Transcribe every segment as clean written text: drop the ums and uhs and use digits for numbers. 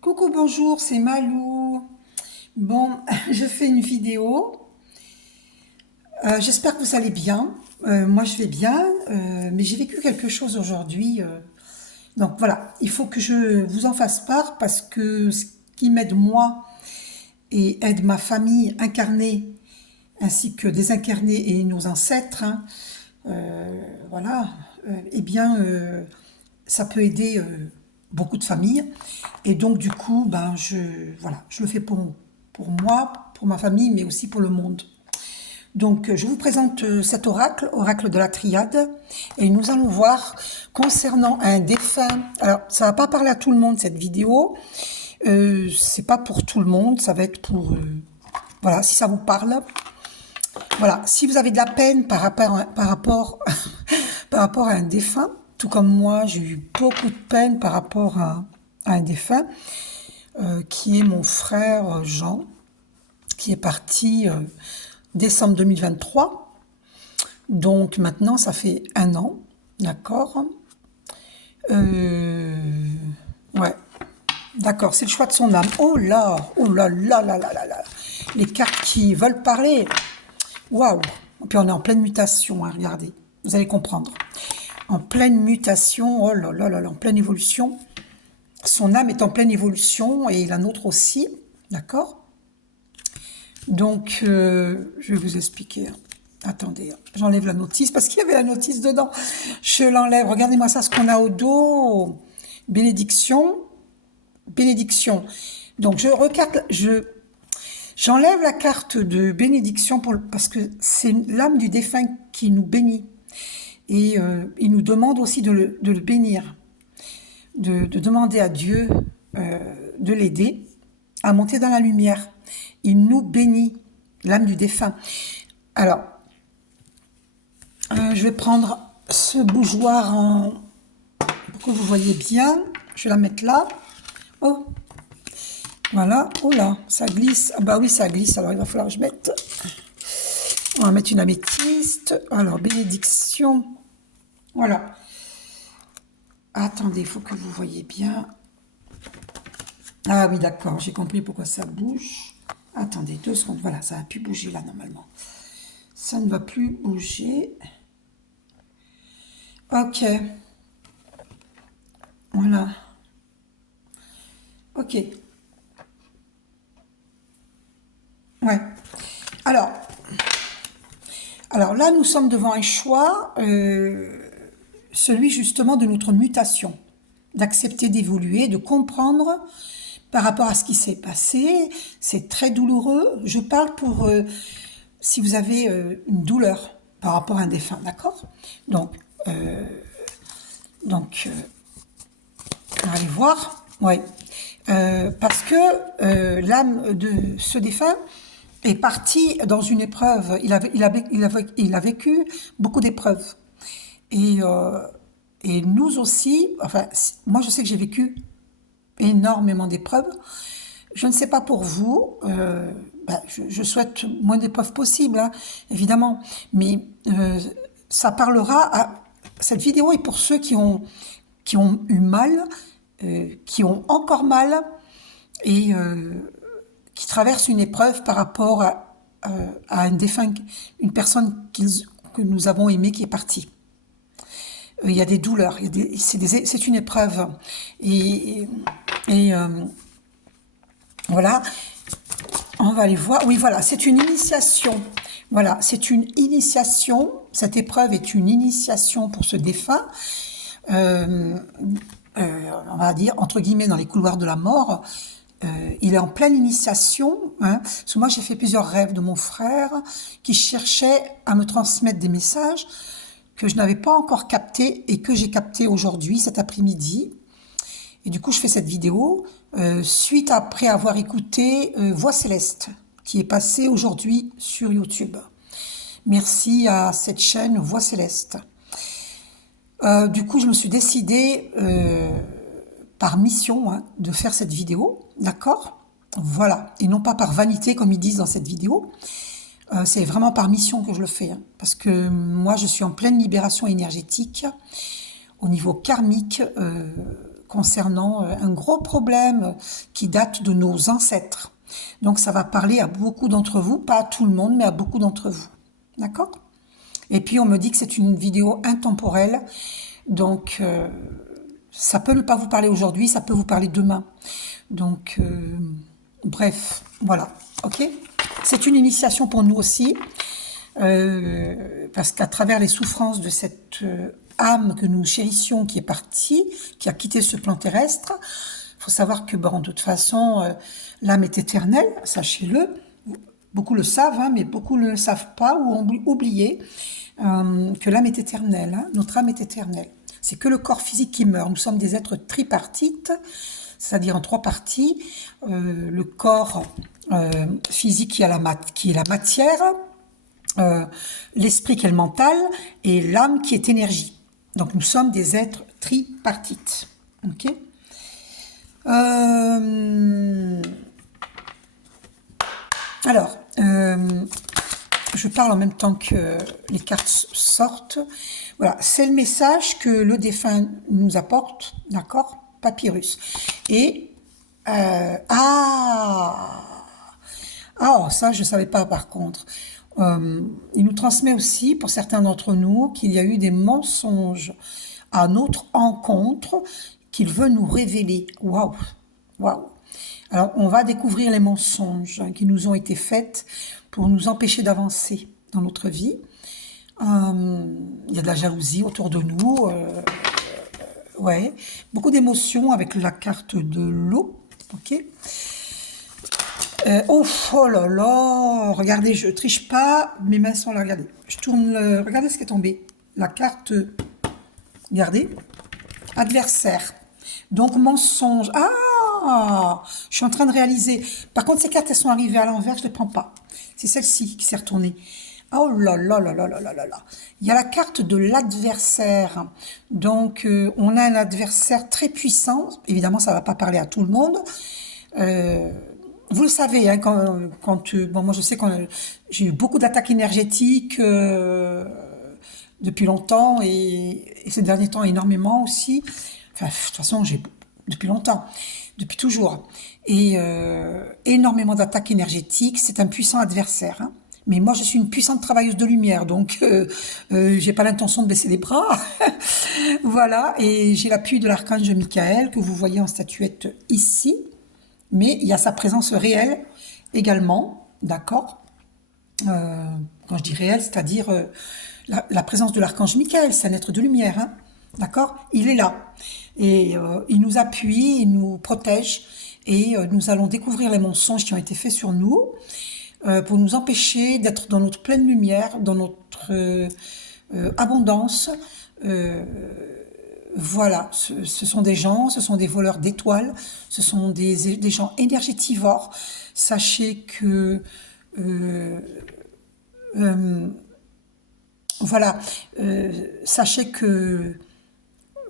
Coucou, bonjour, c'est Malou. Bon, je fais une vidéo. J'espère que vous allez bien. Moi, je vais bien, mais j'ai vécu quelque chose aujourd'hui. Donc voilà, il faut que je vous en fasse part parce que ce qui m'aide moi et aide ma famille incarnée ainsi que désincarnée et nos ancêtres, hein, voilà, eh bien, ça peut aider beaucoup de familles. Et donc, du coup, ben, voilà, je le fais pour moi, pour ma famille, mais aussi pour le monde. Donc, je vous présente cet oracle, oracle de la triade, et nous allons voir concernant un défunt. Alors, ça va pas parler à tout le monde cette vidéo. C'est pas pour tout le monde, ça va être pour voilà, si ça vous parle. Voilà, si vous avez de la peine par rapport à un défunt, tout comme moi, j'ai eu beaucoup de peine par rapport à un défunt, qui est mon frère Jean, qui est parti décembre 2023. Donc maintenant, ça fait un an, d'accord. euh, Ouais, d'accord, c'est le choix de son âme. Oh là là là là là là. Les cartes qui veulent parler. Waouh! Et puis on est en pleine mutation, hein, regardez. Vous allez comprendre. En pleine mutation, oh là là là là, en pleine évolution. Son âme est en pleine évolution et la nôtre aussi, d'accord? Donc, je vais vous expliquer. Attendez, j'enlève la notice parce qu'il y avait la notice dedans. Je l'enlève. Regardez-moi ça, ce qu'on a au dos. Bénédiction, bénédiction. Donc, j'enlève la carte de bénédiction parce que c'est l'âme du défunt qui nous bénit. Et il nous demande aussi de le bénir, de demander à Dieu de l'aider à monter dans la lumière. Il nous bénit, l'âme du défunt. Alors, je vais prendre ce bougeoir pour que vous voyez bien. Je vais la mettre là. Oh, voilà. Oh là, ça glisse. Ah bah oui, ça glisse. Alors, il va falloir que je mette... On va mettre une améthyste. Alors, bénédiction. Voilà. Attendez, il faut que vous voyez bien. Ah oui, d'accord, j'ai compris pourquoi ça bouge. Attendez, 2 secondes. Voilà, ça a pu bouger là, normalement. Ça ne va plus bouger. Ok. Voilà. Ok. Ouais. Alors, alors là, nous sommes devant un choix, celui justement de notre mutation, d'accepter d'évoluer, de comprendre par rapport à ce qui s'est passé. C'est très douloureux. Je parle pour si vous avez une douleur par rapport à un défunt, d'accord? Donc, donc on va aller voir. Ouais. Parce que l'âme de ce défunt est parti dans une épreuve. Il a vécu beaucoup d'épreuves. Et, euh, et nous aussi, enfin, moi je sais que j'ai vécu énormément d'épreuves. Je ne sais pas pour vous, je souhaite moins d'épreuves possibles, hein, évidemment, mais ça parlera cette vidéo est pour ceux qui ont eu mal, qui ont encore mal et qui traversent une épreuve par rapport à un défunt, une personne que nous avons aimée qui est partie. Il y a des douleurs, c'est une épreuve. Et, et voilà, on va aller voir. Oui, voilà, c'est une initiation. Voilà, c'est une initiation. Cette épreuve est une initiation pour ce défunt. On va dire, entre guillemets, dans les couloirs de la mort. Il est en pleine initiation, hein, parce que moi j'ai fait plusieurs rêves de mon frère qui cherchait à me transmettre des messages que je n'avais pas encore captés et que j'ai captés aujourd'hui, cet après-midi. Et du coup, je fais cette vidéo suite après avoir écouté Voix Céleste, qui est passée aujourd'hui sur YouTube. Merci à cette chaîne Voix Céleste. Du coup, je me suis décidée par mission, hein, de faire cette vidéo, d'accord? Voilà, et non pas par vanité comme ils disent dans cette vidéo. C'est vraiment par mission que je le fais, hein, parce que moi je suis en pleine libération énergétique au niveau karmique concernant un gros problème qui date de nos ancêtres. Donc ça va parler à beaucoup d'entre vous, pas à tout le monde, mais à beaucoup d'entre vous. D'accord? Et puis on me dit que c'est une vidéo intemporelle, donc ça peut ne pas vous parler aujourd'hui, ça peut vous parler demain. Donc bref, voilà, ok? C'est une initiation pour nous aussi, parce qu'à travers les souffrances de cette âme que nous chérissions, qui est partie, qui a quitté ce plan terrestre, il faut savoir que, bon, de toute façon, l'âme est éternelle, sachez-le. Beaucoup le savent, hein, mais beaucoup ne le savent pas ou ont oublié que l'âme est éternelle. Hein, notre âme est éternelle. C'est que le corps physique qui meurt. Nous sommes des êtres tripartites, c'est-à-dire en trois parties. Le corps physique qui est la matière, l'esprit qui est le mental, et l'âme qui est énergie. Donc nous sommes des êtres tripartites. Ok ? Alors, je parle en même temps que les cartes sortent. Voilà, c'est le message que le défunt nous apporte, d'accord? Papyrus. Et ça je savais pas par contre. Il nous transmet aussi, pour certains d'entre nous, qu'il y a eu des mensonges à notre encontre qu'il veut nous révéler. Waouh, waouh. Alors, on va découvrir les mensonges qui nous ont été faits pour nous empêcher d'avancer dans notre vie. Il y a de la jalousie autour de nous. Ouais, beaucoup d'émotions avec la carte de l'eau. Ok. Oh là là, regardez, je triche pas, mes mains sont là, regardez. Je tourne, regardez ce qui est tombé. La carte, regardez, adversaire. Donc mensonge. Ah, je suis en train de réaliser. Par contre, ces cartes, elles sont arrivées à l'envers, je ne les prends pas. C'est celle-ci qui s'est retournée. Oh là là là là là là là là. Il y a la carte de l'adversaire. Donc, on a un adversaire très puissant. Évidemment, ça ne va pas parler à tout le monde. Vous le savez, hein, bon, moi je sais que j'ai eu beaucoup d'attaques énergétiques depuis longtemps et ces derniers temps énormément aussi. Enfin, de toute façon, depuis longtemps, depuis toujours. Et énormément d'attaques énergétiques. C'est un puissant adversaire. Hein. Mais moi, je suis une puissante travailleuse de lumière, donc j'ai pas l'intention de baisser les bras. Voilà, et j'ai l'appui de l'archange Michael que vous voyez en statuette ici. Mais il y a sa présence réelle également, d'accord? Quand je dis réelle, c'est-à-dire la présence de l'archange Michael, c'est un être de lumière, hein, d'accord? Il est là. Et il nous appuie, il nous protège, et nous allons découvrir les mensonges qui ont été faits sur nous pour nous empêcher d'être dans notre pleine lumière, dans notre abondance. Voilà, ce sont des gens, ce sont des voleurs d'étoiles, ce sont des gens énergétivores. Sachez que sachez que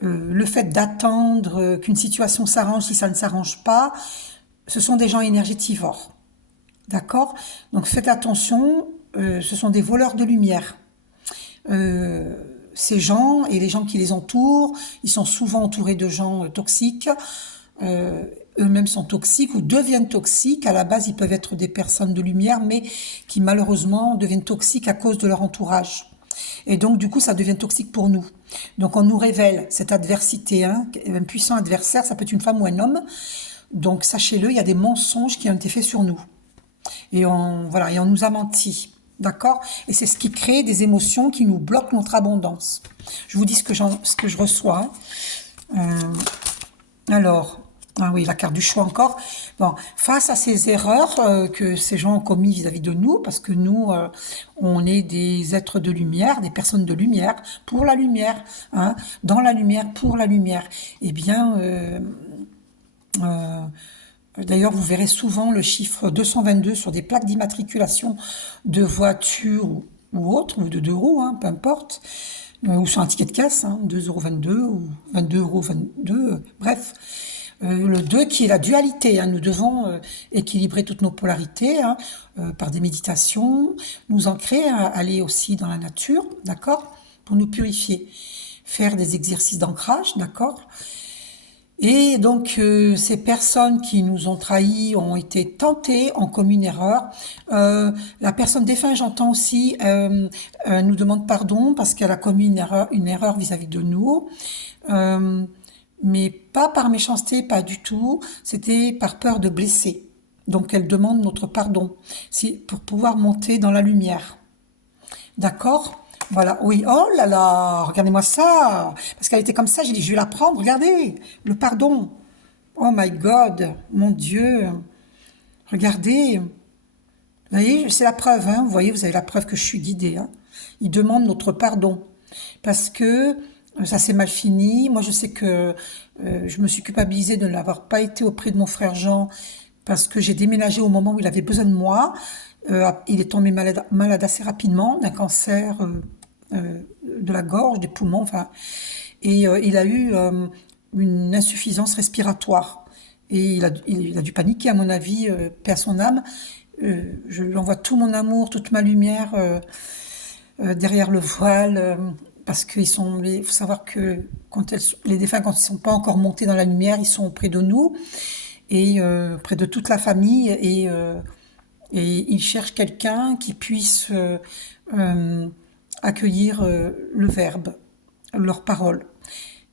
le fait d'attendre qu'une situation s'arrange, si ça ne s'arrange pas, ce sont des gens énergétivores. D'accord? Donc faites attention, ce sont des voleurs de lumière. Ces gens et les gens qui les entourent, ils sont souvent entourés de gens toxiques, eux-mêmes sont toxiques ou deviennent toxiques. À la base, ils peuvent être des personnes de lumière, mais qui malheureusement deviennent toxiques à cause de leur entourage. Et donc, du coup, ça devient toxique pour nous. Donc, on nous révèle cette adversité, hein, un puissant adversaire, ça peut être une femme ou un homme. Donc, sachez-le, il y a des mensonges qui ont été faits sur nous. Et on nous a menti. D'accord? Et c'est ce qui crée des émotions qui nous bloquent notre abondance. Je vous dis ce que je reçois. Alors, ah oui, la carte du choix encore. Bon, face à ces erreurs que ces gens ont commis vis-à-vis de nous, parce que nous, on est des êtres de lumière, des personnes de lumière, pour la lumière, hein, dans la lumière, pour la lumière. Eh bien, d'ailleurs, vous verrez souvent le chiffre 222 sur des plaques d'immatriculation de voitures ou autres, ou de deux roues, hein, peu importe, ou sur un ticket de caisse, hein, 2,22 € ou 22,22 €, bref. Le 2 qui est la dualité, hein, nous devons équilibrer toutes nos polarités hein, par des méditations, nous ancrer, aller aussi dans la nature, d'accord, pour nous purifier, faire des exercices d'ancrage, d'accord. Et donc, ces personnes qui nous ont trahis ont été tentées, ont commis une erreur. La personne défunt, j'entends aussi, nous demande pardon parce qu'elle a commis une erreur vis-à-vis de nous. Euh, mais pas par méchanceté, pas du tout. C'était par peur de blesser. Donc, elle demande notre pardon pour pouvoir monter dans la lumière. D'accord? Voilà, oui. Oh là là, regardez-moi ça. Parce qu'elle était comme ça, j'ai dit, je vais la prendre, regardez, le pardon. Oh my God, mon Dieu. Regardez. Vous voyez, c'est la preuve, hein. Vous voyez, vous avez la preuve que je suis guidée, hein. Il demande notre pardon. Parce que ça s'est mal fini. Moi, je sais que je me suis culpabilisée de n'avoir pas été auprès de mon frère Jean parce que j'ai déménagé au moment où il avait besoin de moi. Il est tombé malade assez rapidement d'un cancer de la gorge, des poumons, enfin, et il a eu une insuffisance respiratoire. Et il a dû paniquer, à mon avis, paix à son âme. Je lui envoie tout mon amour, toute ma lumière derrière le voile, parce qu'il faut savoir que les défunts, quand ils sont pas encore montés dans la lumière, ils sont près de nous et près de toute la famille et ils cherchent quelqu'un qui puisse euh, accueillir le verbe, leur parole.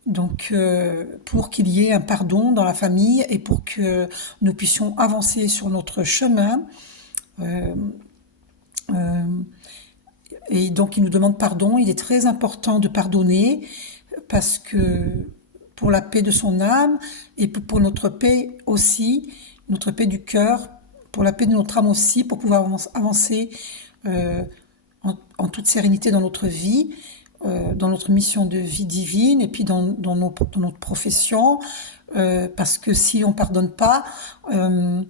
Donc, pour qu'il y ait un pardon dans la famille et pour que nous puissions avancer sur notre chemin, euh, euh, et donc il nous demande pardon. Il est très important de pardonner parce que pour la paix de son âme et pour notre paix aussi, notre paix du cœur, pour la paix de notre âme aussi, pour pouvoir avancer euh, en toute sérénité dans notre vie, dans notre mission de vie divine et puis dans notre profession. Parce que si on ne pardonne pas, euh,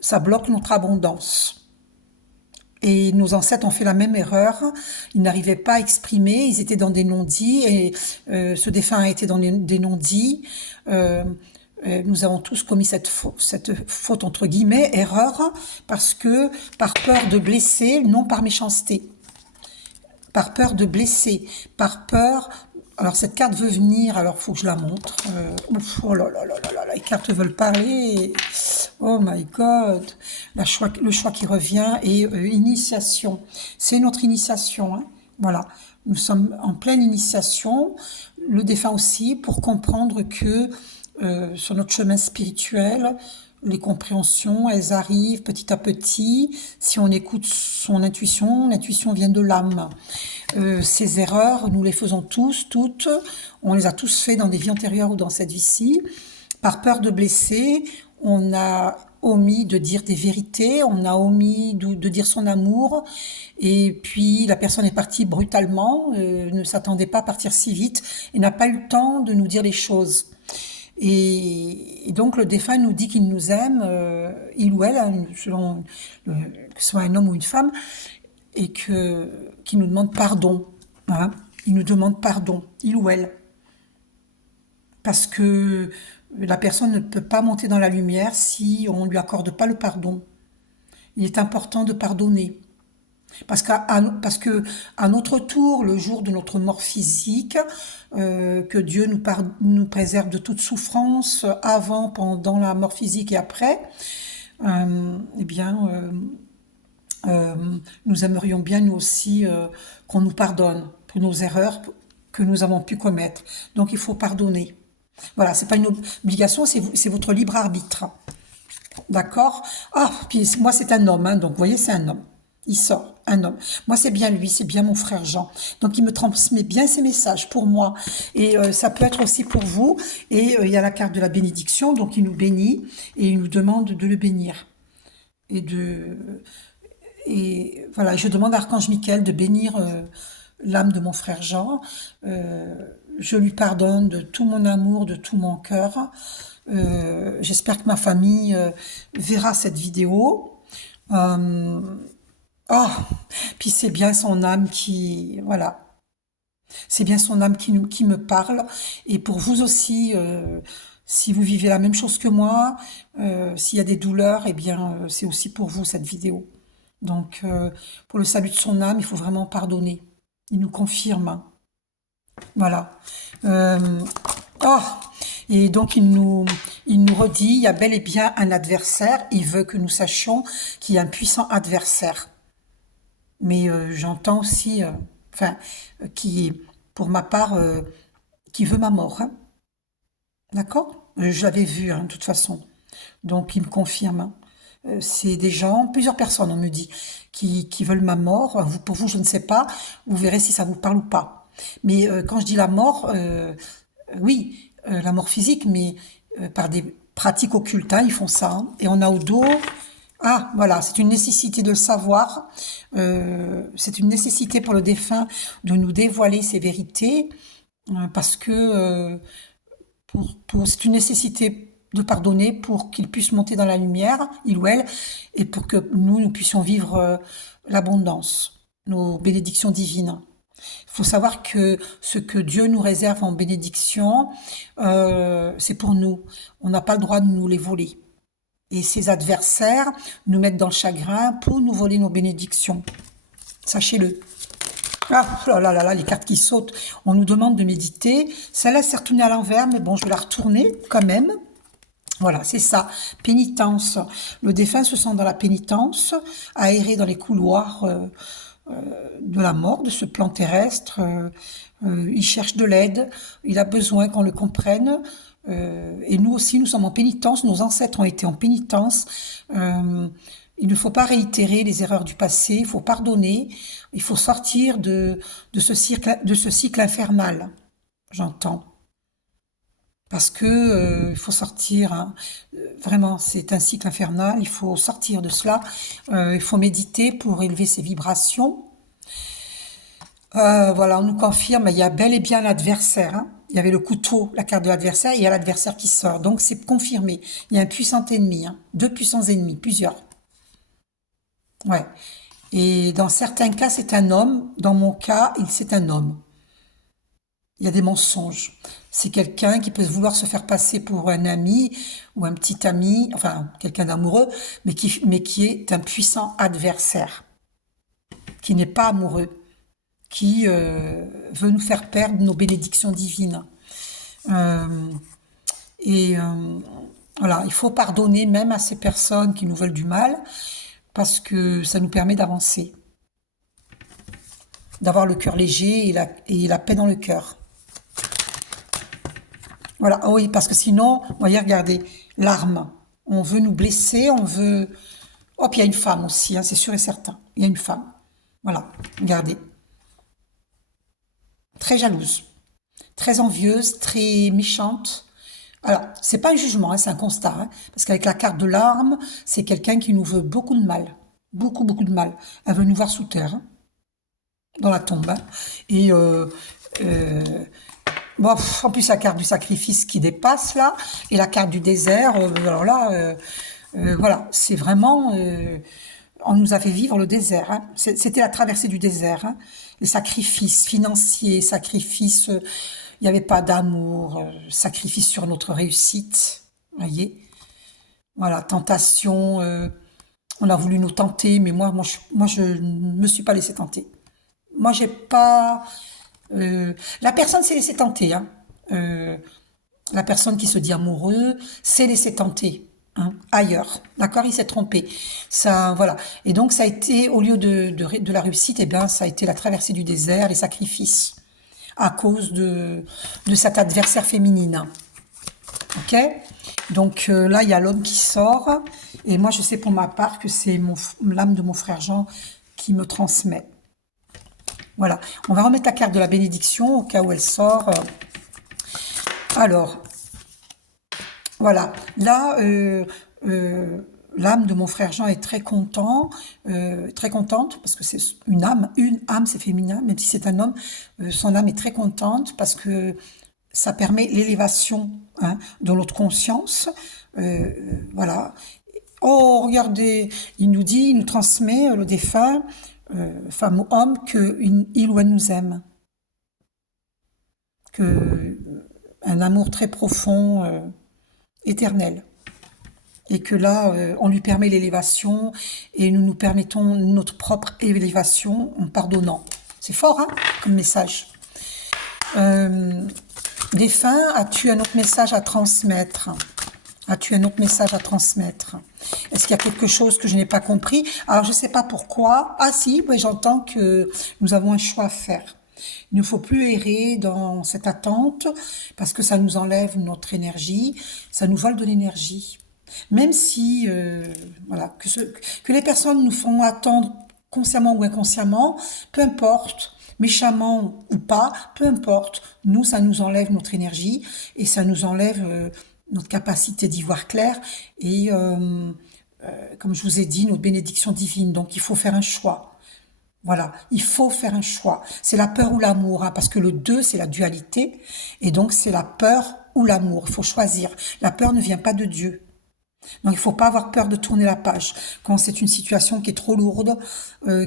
ça bloque notre abondance. Et nos ancêtres ont fait la même erreur. Ils n'arrivaient pas à exprimer, ils étaient dans des non-dits, et ce défunt a été dans des non-dits. Euh, nous avons tous commis cette faute, entre guillemets, erreur, parce que par peur de blesser, non par méchanceté, par peur de blesser, par peur. Alors cette carte veut venir, alors faut que je la montre. Oh là là là là là, les cartes veulent parler. Oh my God, le choix qui revient et initiation. C'est notre initiation, hein. Voilà, nous sommes en pleine initiation. Le défunt aussi pour comprendre que sur notre chemin spirituel, les compréhensions, elles arrivent petit à petit. Si on écoute son intuition, l'intuition vient de l'âme. Ces erreurs, nous les faisons tous, toutes. On les a tous fait dans des vies antérieures ou dans cette vie-ci. Par peur de blesser, on a omis de dire des vérités, on a omis de dire son amour, et puis la personne est partie brutalement, ne s'attendait pas à partir si vite, et n'a pas eu le temps de nous dire les choses. Et donc le défunt nous dit qu'il nous aime, il ou elle, hein, selon que ce soit un homme ou une femme, et qu'il nous demande pardon, hein. Il nous demande pardon, il ou elle, parce que la personne ne peut pas monter dans la lumière si on ne lui accorde pas le pardon. Il est important de pardonner. Parce que à notre tour, le jour de notre mort physique, que Dieu nous préserve de toute souffrance avant, pendant la mort physique et après, eh bien, euh, nous aimerions bien nous aussi qu'on nous pardonne pour nos erreurs que nous avons pu commettre. Donc il faut pardonner. Voilà, c'est pas une obligation, c'est votre libre arbitre. D'accord? Ah, puis moi c'est un homme, hein, donc vous voyez, c'est un homme. Il sort, un homme. Moi c'est bien lui, c'est bien mon frère Jean. Donc il me transmet bien ses messages pour moi. Et ça peut être aussi pour vous. Et il y a la carte de la bénédiction, donc il nous bénit et il nous demande de le bénir. Et et voilà, je demande à Archange Michael de bénir l'âme de mon frère Jean. Euh, je lui pardonne de tout mon amour, de tout mon cœur. J'espère que ma famille verra cette vidéo. Euh, oh, puis c'est bien son âme qui, voilà, c'est bien son âme qui me parle. Et pour vous aussi, si vous vivez la même chose que moi, s'il y a des douleurs, eh bien, c'est aussi pour vous cette vidéo. Donc, pour le salut de son âme, il faut vraiment pardonner. Il nous confirme, hein. Voilà. Euh, oh, Et donc, il nous redit, il y a bel et bien un adversaire. Il veut que nous sachions qu'il y a un puissant adversaire. Mais j'entends aussi, enfin, qui, pour ma part, qui veut ma mort. Hein. D'accord? Je l'avais vu, hein, de toute façon. Donc, il me confirme. Hein. C'est des gens, plusieurs personnes, on me dit, qui veulent ma mort. Vous, pour vous, je ne sais pas. Vous verrez si ça vous parle ou pas. Mais quand je dis la mort, oui, la mort physique, mais par des pratiques occultes, hein, ils font ça. Hein. Et on a au dos, ah, voilà, c'est une nécessité de le savoir. C'est une nécessité pour le défunt de nous dévoiler ses vérités, parce que c'est une nécessité de pardonner pour qu'il puisse monter dans la lumière, il ou elle, et pour que nous puissions vivre l'abondance, nos bénédictions divines. Il faut savoir que ce que Dieu nous réserve en bénédiction, c'est pour nous. On n'a pas le droit de nous les voler. Et ses adversaires nous mettent dans le chagrin pour nous voler nos bénédictions. Sachez-le. Ah, oh là là là, les cartes qui sautent. On nous demande de méditer. Celle-là s'est retournée à l'envers, mais bon, je vais la retourner quand même. Voilà, c'est ça. Pénitence. Le défunt se sent dans la pénitence, aéré dans les couloirs de la mort, de ce plan terrestre. Il cherche de l'aide. Il a besoin qu'on le comprenne. Et nous aussi, nous sommes en pénitence. Nos ancêtres ont été en pénitence. Il ne faut pas réitérer les erreurs du passé. Il faut pardonner. Il faut sortir de ce cycle infernal. J'entends. Parce que il faut sortir, hein. Vraiment, c'est un cycle infernal, il faut sortir de cela, il faut méditer pour élever ses vibrations. Voilà, on nous confirme, il y a bel et bien l'adversaire, hein. Il y avait le couteau, la carte de l'adversaire, et il y a l'adversaire qui sort, donc c'est confirmé. Il y a un puissant ennemi, hein. Deux puissants ennemis, plusieurs. Ouais. Et dans certains cas, c'est un homme, dans mon cas, c'est un homme. Il y a des mensonges. C'est quelqu'un qui peut vouloir se faire passer pour un ami ou un petit ami, enfin quelqu'un d'amoureux, mais qui est un puissant adversaire, qui n'est pas amoureux, qui veut nous faire perdre nos bénédictions divines. Euh, et voilà, il faut pardonner même à ces personnes qui nous veulent du mal, parce que ça nous permet d'avancer, d'avoir le cœur léger et la paix dans le cœur. Voilà, ah oui, parce que sinon, voyez, regardez, l'arme, on veut nous blesser, on veut... Oh, puis il y a une femme aussi, hein, c'est sûr et certain. Il y a une femme. Voilà, regardez. Très jalouse, très envieuse, très méchante. Alors, c'est pas un jugement, hein, c'est un constat. Hein, parce qu'avec la carte de l'arme, c'est quelqu'un qui nous veut beaucoup de mal. Beaucoup, beaucoup de mal. Elle veut nous voir sous terre, hein, dans la tombe. Hein. Et euh, bon, en plus, la carte du sacrifice qui dépasse là, et la carte du désert, alors là, voilà, c'est vraiment, on nous a fait vivre le désert. Hein. C'était la traversée du désert. Hein. Les sacrifices financiers, sacrifices, il n'y avait pas d'amour, sacrifice sur notre réussite, voyez. Voilà, tentation, on a voulu nous tenter, mais moi, je ne me suis pas laissé tenter. Moi, j'ai pas, la personne s'est laissée tenter, hein. Euh, la personne qui se dit amoureux s'est laissé tenter, hein, ailleurs. D'accord, il s'est trompé. Ça, voilà. Et donc, ça a été, au lieu de la réussite, eh bien, ça a été la traversée du désert, les sacrifices, à cause de cet adversaire féminine. Ok? Donc là, il y a l'homme qui sort, et moi, je sais pour ma part que c'est l'âme de mon frère Jean qui me transmet. Voilà. On va remettre la carte de la bénédiction au cas où elle sort. Alors, voilà. Là, l'âme de mon frère Jean est très très contente, parce que c'est une âme, c'est féminin, même si c'est un homme, son âme est très contente parce que ça permet l'élévation, hein, de notre conscience. Voilà. Oh, regardez, il nous transmet, le défunt, femme ou homme, qu'il ou elle nous aime, que un amour très profond, éternel. Et que là, on lui permet l'élévation et nous nous permettons notre propre élévation en pardonnant. C'est fort, hein, comme message. Défunt, as-tu un autre message à transmettre? As-tu un autre message à transmettre? Est-ce qu'il y a quelque chose que je n'ai pas compris? Alors, je ne sais pas pourquoi. Ah si, oui, j'entends que nous avons un choix à faire. Il ne faut plus errer dans cette attente parce que ça nous enlève notre énergie, ça nous vole de l'énergie. Même si, voilà, que les personnes nous font attendre consciemment ou inconsciemment, peu importe, méchamment ou pas, peu importe, nous, ça nous enlève notre énergie et ça nous enlève notre capacité d'y voir clair et, comme je vous ai dit, notre bénédiction divine. Donc, il faut faire un choix. Voilà, il faut faire un choix. C'est la peur ou l'amour, hein, parce que le deux, c'est la dualité, et donc c'est la peur ou l'amour. Il faut choisir. La peur ne vient pas de Dieu. Donc il ne faut pas avoir peur de tourner la page. Quand c'est une situation qui est trop lourde,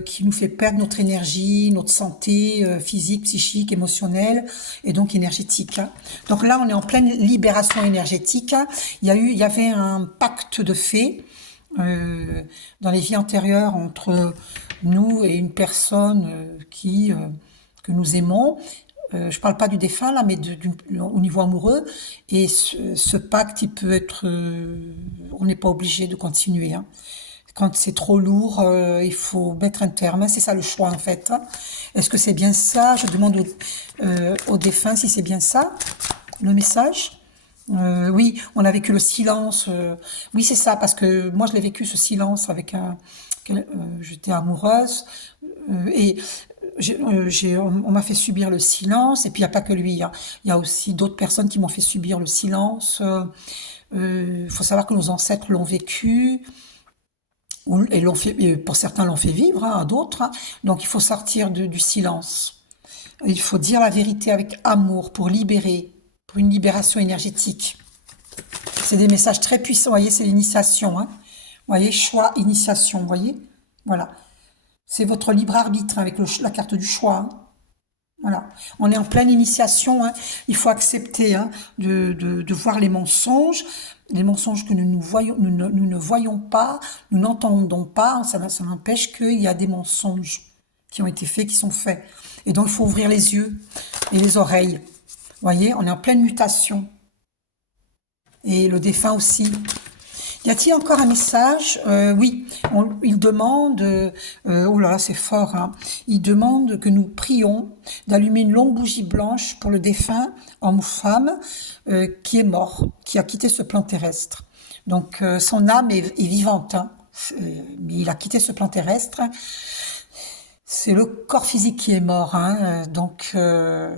qui nous fait perdre notre énergie, notre santé physique, psychique, émotionnelle, et donc énergétique, hein. Donc là, on est en pleine libération énergétique, hein. Il y avait un pacte de fait euh, dans les vies antérieures entre nous et une personne que nous aimons. Je parle pas du défunt là, mais au niveau amoureux. Et ce pacte, il peut être, on n'est pas obligé de continuer, hein. Quand c'est trop lourd, il faut mettre un terme, hein. C'est ça le choix en fait, hein. Est-ce que c'est bien ça? Je demande au défunt si c'est bien ça, le message. Oui, on a vécu le silence. Oui, c'est ça, parce que moi, je l'ai vécu, ce silence, avec j'étais amoureuse, et on m'a fait subir le silence, et puis il n'y a pas que lui, hein. Il y a aussi d'autres personnes qui m'ont fait subir le silence. Faut savoir que nos ancêtres l'ont vécu, et pour certains l'ont fait vivre, hein, à d'autres, hein. Donc il faut sortir du silence. Il faut dire la vérité avec amour pour libérer, pour une libération énergétique. C'est des messages très puissants, vous voyez, c'est l'initiation, hein. Vous voyez, choix, initiation, vous voyez. Voilà. C'est votre libre arbitre avec la carte du choix, hein. Voilà. On est en pleine initiation, hein. Il faut accepter, hein, de voir les mensonges que nous ne voyons pas, nous n'entendons pas. Ça n'empêche qu'il y a des mensonges qui ont été faits, qui sont faits. Et donc, il faut ouvrir les yeux et les oreilles. Vous voyez, on est en pleine mutation. Et le défunt aussi. Y a-t-il encore un message? Oui, il demande, oh là là, c'est fort, hein. Il demande que nous prions d'allumer une longue bougie blanche pour le défunt, homme ou femme, qui est mort, qui a quitté ce plan terrestre. Donc, son âme est vivante, hein. Mais il a quitté ce plan terrestre. C'est le corps physique qui est mort, hein. Donc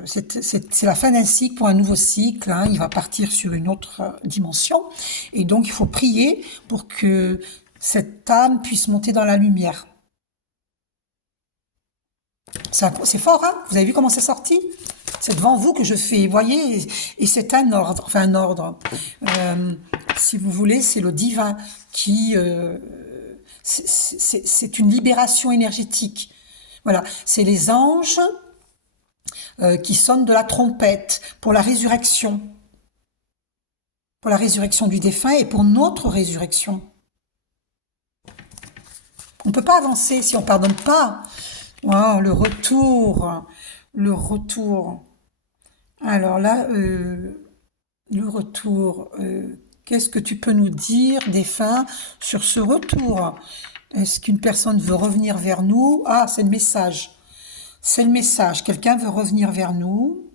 c'est la fin d'un cycle pour un nouveau cycle, hein. Il va partir sur une autre dimension, et donc il faut prier pour que cette âme puisse monter dans la lumière. C'est fort, hein. Vous avez vu comment c'est sorti? C'est devant vous que je fais, vous voyez, et c'est un ordre, enfin un ordre. Si vous voulez, c'est le divin qui... c'est une libération énergétique. Voilà, c'est les anges qui sonnent de la trompette pour la résurrection du défunt et pour notre résurrection. On ne peut pas avancer si on ne pardonne pas. Oh, le retour, le retour. Alors là, le retour, qu'est-ce que tu peux nous dire, défunt, sur ce retour? Est-ce qu'une personne veut revenir vers nous? Ah, c'est le message. C'est le message. Quelqu'un veut revenir vers nous.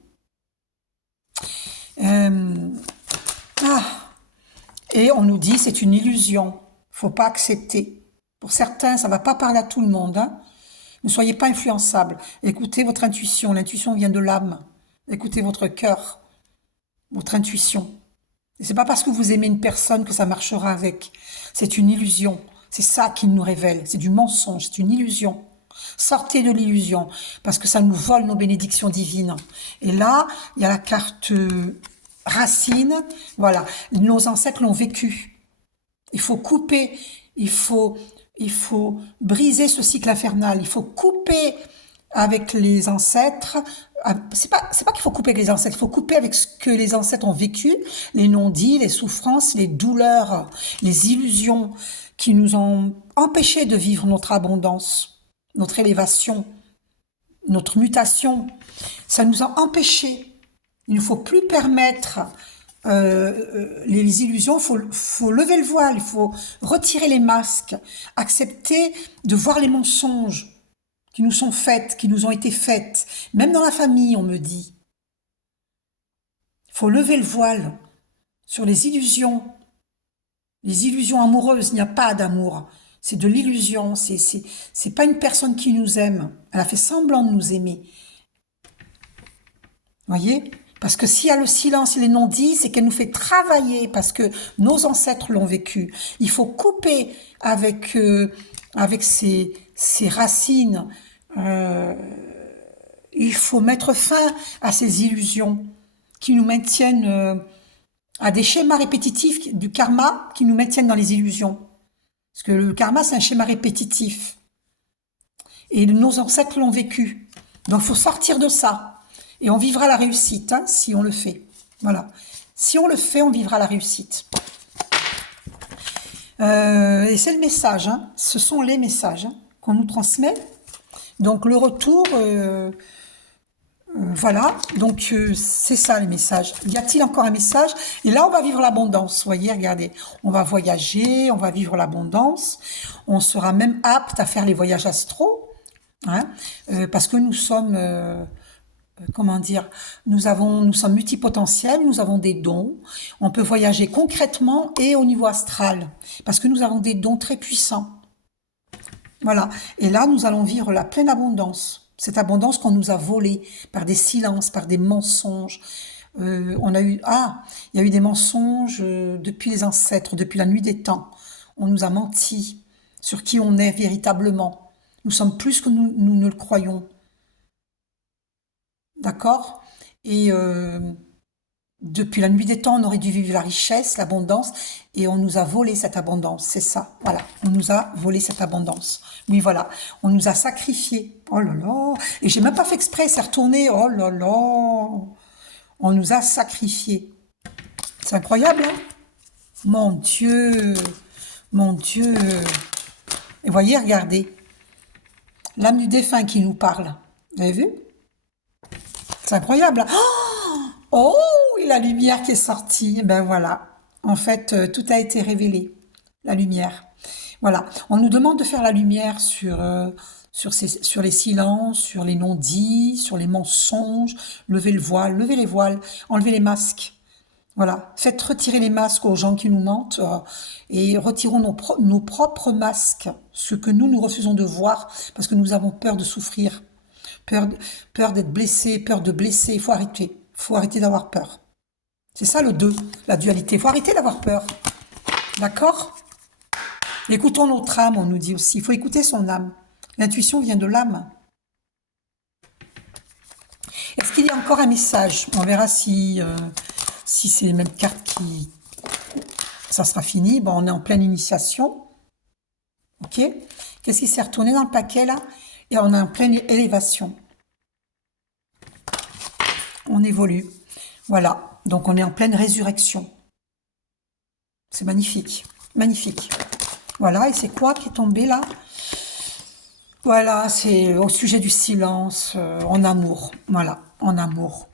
Euh, ah, et on nous dit c'est une illusion. Faut pas accepter. Pour certains, ça va pas parler à tout le monde, hein. Ne soyez pas influençables. Écoutez votre intuition. L'intuition vient de l'âme. Écoutez votre cœur, votre intuition. Et c'est pas parce que vous aimez une personne que ça marchera avec. C'est une illusion. C'est ça qui nous révèle. C'est du mensonge. C'est une illusion. Sortez de l'illusion, parce que ça nous vole nos bénédictions divines. Et là, il y a la carte racine. Voilà, nos ancêtres l'ont vécu. Il faut couper, il faut briser ce cycle infernal. Il faut couper avec les ancêtres. C'est pas qu'il faut couper avec les ancêtres, il faut couper avec ce que les ancêtres ont vécu, les non-dits, les souffrances, les douleurs, les illusions qui nous ont empêchés de vivre notre abondance, notre élévation, notre mutation. Ça nous a empêchés. Il ne faut plus permettre les illusions, faut lever le voile, il faut retirer les masques, accepter de voir les mensonges qui nous sont faites, qui nous ont été faites. Même dans la famille, on me dit. Il faut lever le voile sur les illusions. Les illusions amoureuses, il n'y a pas d'amour. C'est de l'illusion. C'est pas une personne qui nous aime. Elle a fait semblant de nous aimer. Voyez? Parce que s'il y a le silence et les non-dits, c'est qu'elle nous fait travailler parce que nos ancêtres l'ont vécu. Il faut couper avec ces racines. Il faut mettre fin à ces illusions qui nous maintiennent à des schémas répétitifs du karma qui nous maintiennent dans les illusions. Parce que le karma, c'est un schéma répétitif. Et nos ancêtres l'ont vécu. Donc, il faut sortir de ça. Et on vivra la réussite, hein, si on le fait. Voilà. Si on le fait, on vivra la réussite. Et c'est le message, hein. Ce sont les messages hein, qu'on nous transmet. Donc, le retour, voilà. Donc, c'est ça, les messages. Y a-t-il encore un message? Et là, on va vivre l'abondance. Vous voyez, regardez. On va voyager, on va vivre l'abondance. On sera même apte à faire les voyages astraux. Hein, parce que nous sommes... comment dire, nous sommes multipotentiels, nous avons des dons, on peut voyager concrètement et au niveau astral, parce que nous avons des dons très puissants. Voilà. Et là, nous allons vivre la pleine abondance. Cette abondance qu'on nous a volée par des silences, par des mensonges. Il y a eu des mensonges depuis les ancêtres, depuis la nuit des temps. On nous a menti sur qui on est véritablement. Nous sommes plus que nous ne le croyons. D'accord? Et depuis la nuit des temps, on aurait dû vivre la richesse, l'abondance, et on nous a volé cette abondance. C'est ça, voilà. On nous a volé cette abondance. Oui, voilà. On nous a sacrifiés. Oh là là. Et j'ai même pas fait exprès, c'est retourné. Oh là là. On nous a sacrifiés. C'est incroyable, hein? Mon Dieu. Mon Dieu. Et voyez, regardez. L'âme du défunt qui nous parle. Vous avez vu? C'est incroyable, hein? Oh, et la lumière qui est sortie. Ben voilà. En fait, tout a été révélé. La lumière. Voilà. On nous demande de faire la lumière sur les silences, sur les non-dits, sur les mensonges. Lever le voile, lever les voiles, enlever les masques. Voilà. Faites retirer les masques aux gens qui nous mentent et retirons nos propres masques, ce que nous refusons de voir parce que nous avons peur de souffrir. Peur, peur d'être blessé, peur de blesser, il faut arrêter. Il faut arrêter d'avoir peur. C'est ça le 2, la dualité. Il faut arrêter d'avoir peur. D'accord? Écoutons notre âme, on nous dit aussi. Il faut écouter son âme. L'intuition vient de l'âme. Est-ce qu'il y a encore un message? On verra si c'est les mêmes cartes qui... Ça sera fini. Bon, on est en pleine initiation. Ok? Qu'est-ce qui s'est retourné dans le paquet là? Et on est en pleine élévation. On évolue. Voilà. Donc on est en pleine résurrection. C'est magnifique. Magnifique. Voilà. Et c'est quoi qui est tombé là? Voilà. C'est au sujet du silence en amour. Voilà. En amour.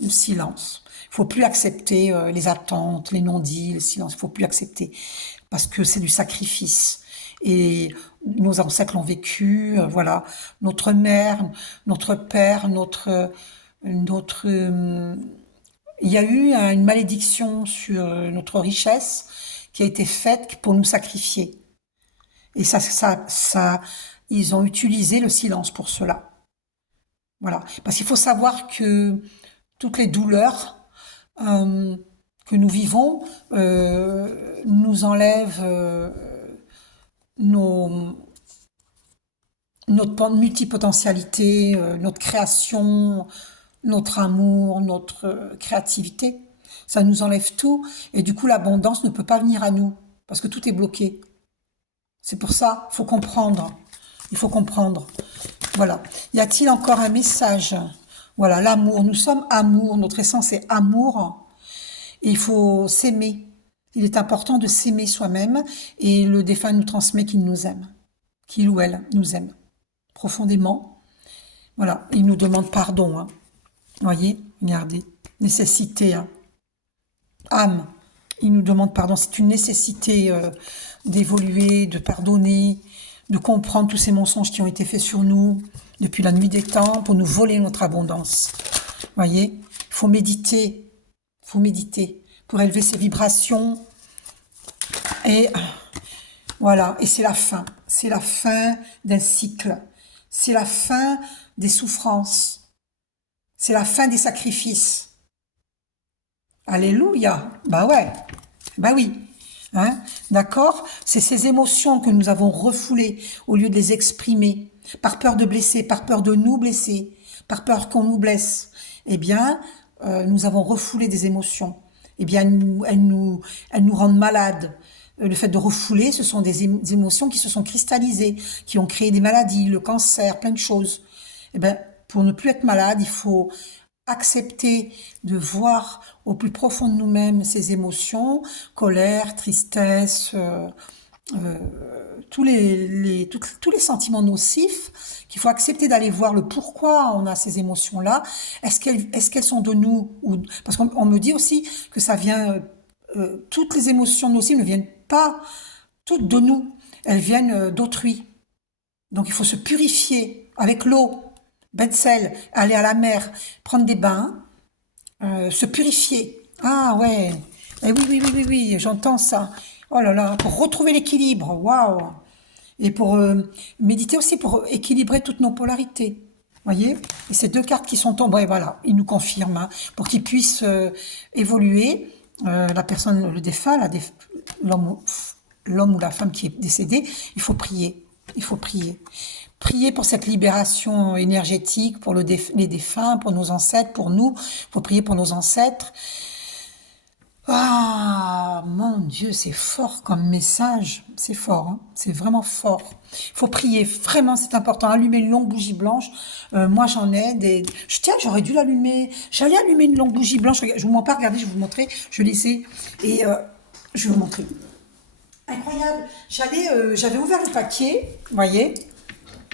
Le silence. Il ne faut plus accepter les attentes, les non-dits, le silence. Il ne faut plus accepter. Parce que c'est du sacrifice. Et nos ancêtres l'ont vécu, voilà. Notre mère, notre père, il y a eu une malédiction sur notre richesse qui a été faite pour nous sacrifier. Et ils ont utilisé le silence pour cela. Voilà. Parce qu'il faut savoir que toutes les douleurs que nous vivons nous enlèvent notre multipotentialité, notre création, notre amour, notre créativité. Ça nous enlève tout et du coup l'abondance ne peut pas venir à nous parce que tout est bloqué. C'est pour ça, il faut comprendre. Il faut comprendre. Voilà. Y a-t-il encore un message? Voilà, l'amour. Nous sommes amour. Notre essence est amour. Et il faut s'aimer. Il est important de s'aimer soi-même et le défunt nous transmet qu'il nous aime, qu'il ou elle nous aime profondément. Voilà, il nous demande pardon. Hein. Voyez, regardez. Nécessité, hein. Âme, il nous demande pardon. C'est une nécessité d'évoluer, de pardonner, de comprendre tous ces mensonges qui ont été faits sur nous depuis la nuit des temps pour nous voler notre abondance. Voyez, il faut méditer pour élever ses vibrations. Et voilà, et c'est la fin d'un cycle, c'est la fin des souffrances, c'est la fin des sacrifices. Alléluia, bah ouais, bah oui, hein, d'accord? C'est ces émotions que nous avons refoulées au lieu de les exprimer, par peur de blesser, par peur de nous blesser, par peur qu'on nous blesse. Eh bien, nous avons refoulé des émotions. Eh bien, elles nous rendent malades. Le fait de refouler, ce sont des émotions qui se sont cristallisées, qui ont créé des maladies, le cancer, plein de choses. Eh bien, pour ne plus être malade, il faut accepter de voir au plus profond de nous-mêmes ces émotions, colère, tristesse, tous les sentiments nocifs, qu'il faut accepter d'aller voir le pourquoi on a ces émotions-là. Est-ce qu'elles sont de nous ou parce qu'on me dit aussi que ça vient, toutes les émotions nocives ne viennent pas toutes de nous, elles viennent d'autrui. Donc il faut se purifier avec l'eau, bain de sel, aller à la mer, prendre des bains, se purifier. Ah ouais, eh oui, oui, oui, oui, oui, j'entends ça. Oh là là, pour retrouver l'équilibre, waouh. Et pour méditer aussi, pour équilibrer toutes nos polarités. Voyez. Et ces deux cartes qui sont tombées, voilà, ils nous confirment, hein, pour qu'ils puissent évoluer. La personne, le défunt, l'homme l'homme ou la femme qui est décédé, il faut prier. Il faut prier. Prier pour cette libération énergétique, pour les défunts, pour nos ancêtres, pour nous. Il faut prier pour nos ancêtres. Ah, mon Dieu, c'est fort comme message. C'est fort, hein, c'est vraiment fort. Il faut prier, vraiment, c'est important. Allumer une longue bougie blanche. Moi, j'en ai des... Tiens, j'aurais dû l'allumer. J'allais allumer une longue bougie blanche. Je vous m'en pas regardez, je vais vous montrer. Je l'ai laissé. Et je vais vous montrer. Incroyable. J'avais ouvert le paquet, vous voyez.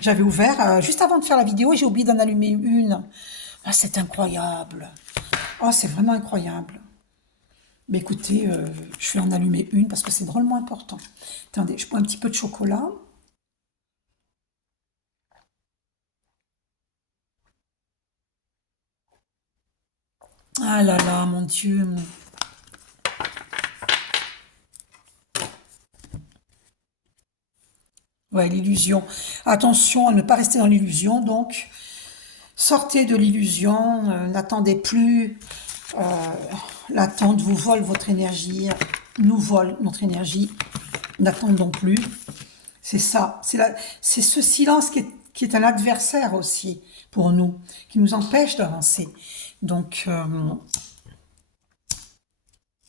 J'avais ouvert juste avant de faire la vidéo et j'ai oublié d'en allumer une. Ah, c'est incroyable. Oh, c'est vraiment incroyable. Mais écoutez, je vais en allumer une parce que c'est drôlement important. Attendez, je prends un petit peu de chocolat. Ah là là, mon Dieu. Ouais, l'illusion. Attention à ne pas rester dans l'illusion, donc. Sortez de l'illusion, n'attendez plus. euh, L'attente vous vole votre énergie, nous vole notre énergie. N'attendons plus. C'est ça. C'est ce silence qui est un adversaire aussi pour nous, qui nous empêche d'avancer. Donc,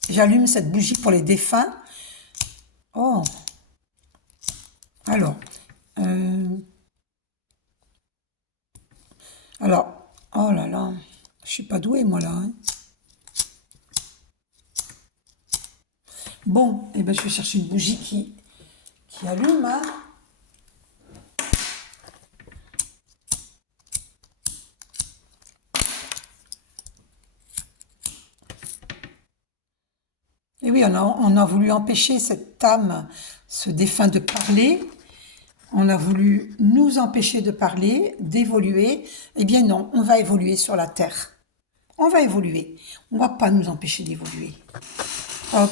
j'allume cette bougie pour les défunts. Oh, alors, euh, alors, oh là là, je suis pas douée moi là, hein. Bon, eh ben, je vais chercher une bougie qui allume, hein. Et oui, on a voulu empêcher cette âme, ce défunt de parler. On a voulu nous empêcher de parler, d'évoluer. Eh bien non, on va évoluer sur la Terre. On va évoluer. On va pas nous empêcher d'évoluer. Hop,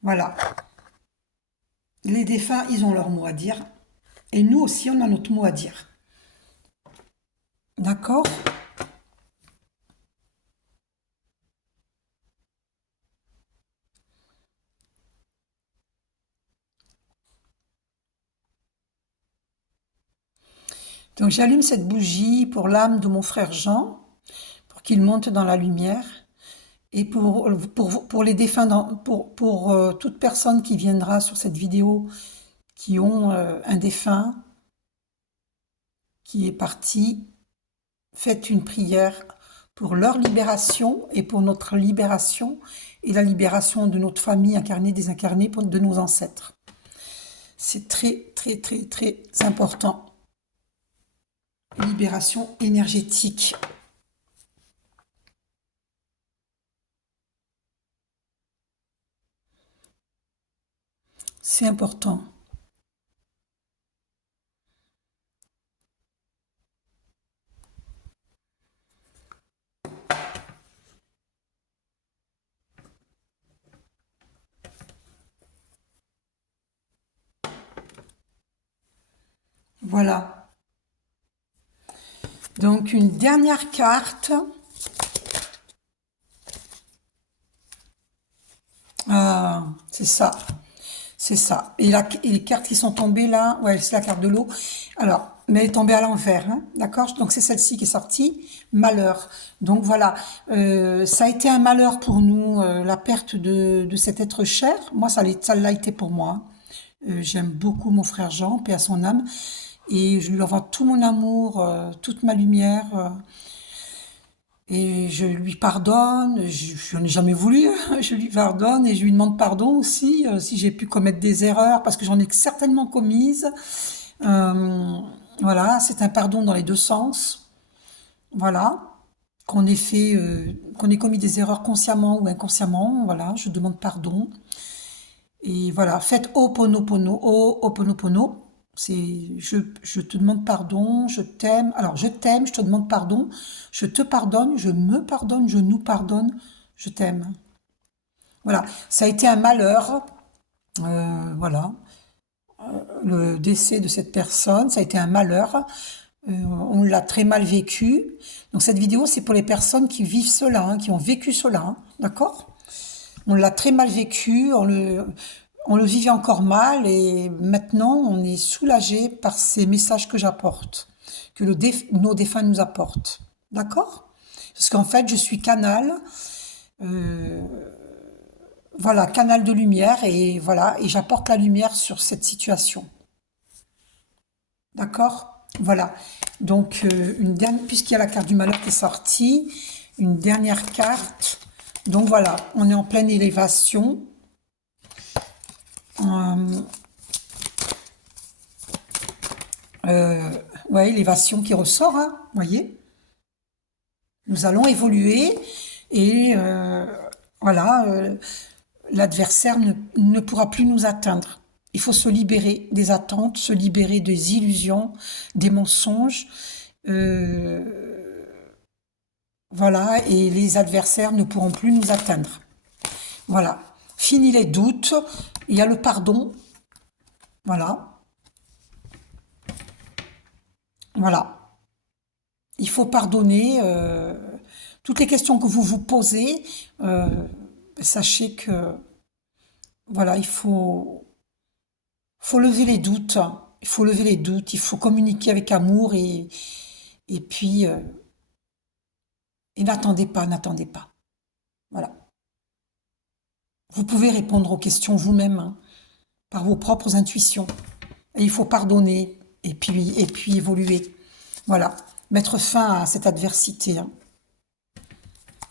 voilà. Les défunts, ils ont leur mot à dire. Et nous aussi, on a notre mot à dire. D'accord? Donc j'allume cette bougie pour l'âme de mon frère Jean, pour qu'il monte dans la lumière. Et pour les défunts, pour toute personne qui viendra sur cette vidéo, qui ont un défunt qui est parti, faites une prière pour leur libération et pour notre libération et la libération de notre famille incarnée, désincarnée, de nos ancêtres. C'est très, très, très, très important. Libération énergétique. c'est important. Voilà. Donc une dernière carte. Ah, c'est ça. C'est ça. Et les cartes qui sont tombées là, ouais, c'est la carte de l'eau. Alors, mais elle est tombée à l'envers, hein, d'accord? Donc c'est celle-ci qui est sortie, malheur. Donc voilà, ça a été un malheur pour nous, la perte de cet être cher. Moi, ça l'a été pour moi, hein. J'aime beaucoup mon frère Jean, paix à son âme, et je lui envoie tout mon amour, toute ma lumière. Et je lui pardonne, je n'en ai jamais voulu, hein, je lui pardonne et je lui demande pardon aussi si j'ai pu commettre des erreurs, parce que j'en ai certainement commises. Euh, voilà, c'est un pardon dans les deux sens. Voilà, qu'on ait commis des erreurs consciemment ou inconsciemment. Voilà, je demande pardon. Et voilà, faites Ho'oponopono. Je te demande pardon, je t'aime. Alors, je t'aime, je te demande pardon, je te pardonne, je me pardonne, je nous pardonne, je t'aime. Voilà, ça a été un malheur. Voilà, le décès de cette personne, ça a été un malheur. On l'a très mal vécu. Donc, cette vidéo, c'est pour les personnes qui vivent cela, hein, qui ont vécu cela, hein, d'accord? On l'a très mal vécu, on le vivait encore mal et maintenant on est soulagé par ces messages que j'apporte, que nos défunts nous apportent. D'accord? Parce qu'en fait, je suis canal, euh, voilà, canal de lumière et voilà, et j'apporte la lumière sur cette situation. D'accord? Voilà. Donc, puisqu'il y a la carte du malheur qui est sortie, une dernière carte. Donc voilà, on est en pleine élévation. Euh, Euh, ouais, l'élévation qui ressort, hein, voyez. Nous allons évoluer et voilà, l'adversaire ne pourra plus nous atteindre. Il faut se libérer des attentes, se libérer des illusions, des mensonges. euh, voilà, et les adversaires ne pourront plus nous atteindre. Voilà. Fini les doutes. Il y a le pardon. Voilà. Voilà. Il faut pardonner toutes les questions que vous vous posez. euh, Sachez que voilà, faut lever les doutes. Il faut lever les doutes. Il faut communiquer avec amour et puis et n'attendez pas, n'attendez pas. Voilà. Vous pouvez répondre aux questions vous-même, hein, par vos propres intuitions. Et il faut pardonner et puis évoluer. Voilà. Mettre fin à cette adversité, hein.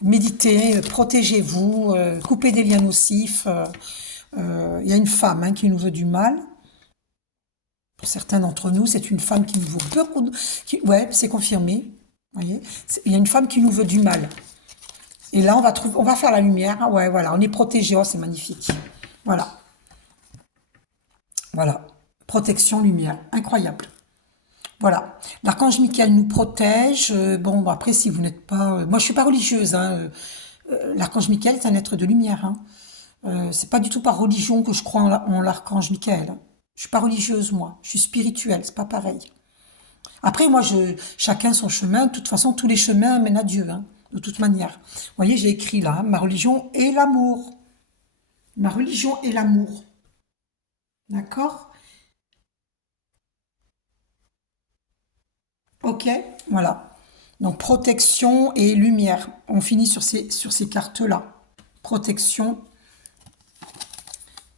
Méditez, protégez-vous, coupez des liens nocifs. Il y a une femme, hein, qui nous veut du mal. Pour certains d'entre nous, c'est une femme qui nous veut beaucoup ouais, c'est confirmé. Voyez, il y a une femme qui nous veut du mal. Et là, on va faire la lumière. Ah ouais, voilà, on est protégé. Oh, c'est magnifique. Voilà, voilà. Protection, lumière. Incroyable. Voilà. L'archange Michael nous protège. Bon, après, si vous n'êtes pas... moi, je suis pas religieuse, hein. L'archange Michael, c'est un être de lumière, hein. C'est pas du tout par religion que je crois en l'archange Michael. Je suis pas religieuse, moi. Je suis spirituelle, c'est pas pareil. Après, moi, chacun son chemin. De toute façon, tous les chemins mènent à Dieu, hein, de toute manière. Vous voyez, j'ai écrit là, hein, ma religion est l'amour. Ma religion est l'amour. D'accord? Ok? Voilà. Donc, protection et lumière. On finit sur ces cartes-là. Protection,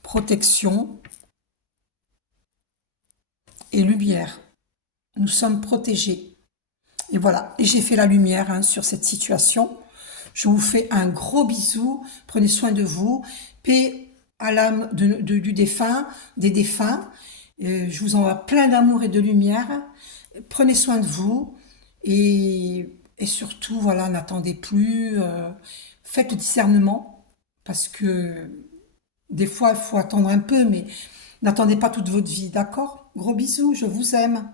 protection et lumière. Nous sommes protégés. Et voilà, et j'ai fait la lumière, hein, sur cette situation. Je vous fais un gros bisou. Prenez soin de vous. Paix à l'âme du défunt, des défunts. Je vous envoie plein d'amour et de lumière. Prenez soin de vous. Et surtout, voilà, n'attendez plus. Faites le discernement. Parce que des fois, il faut attendre un peu, mais N'attendez pas toute votre vie, d'accord? Gros bisous, je vous aime.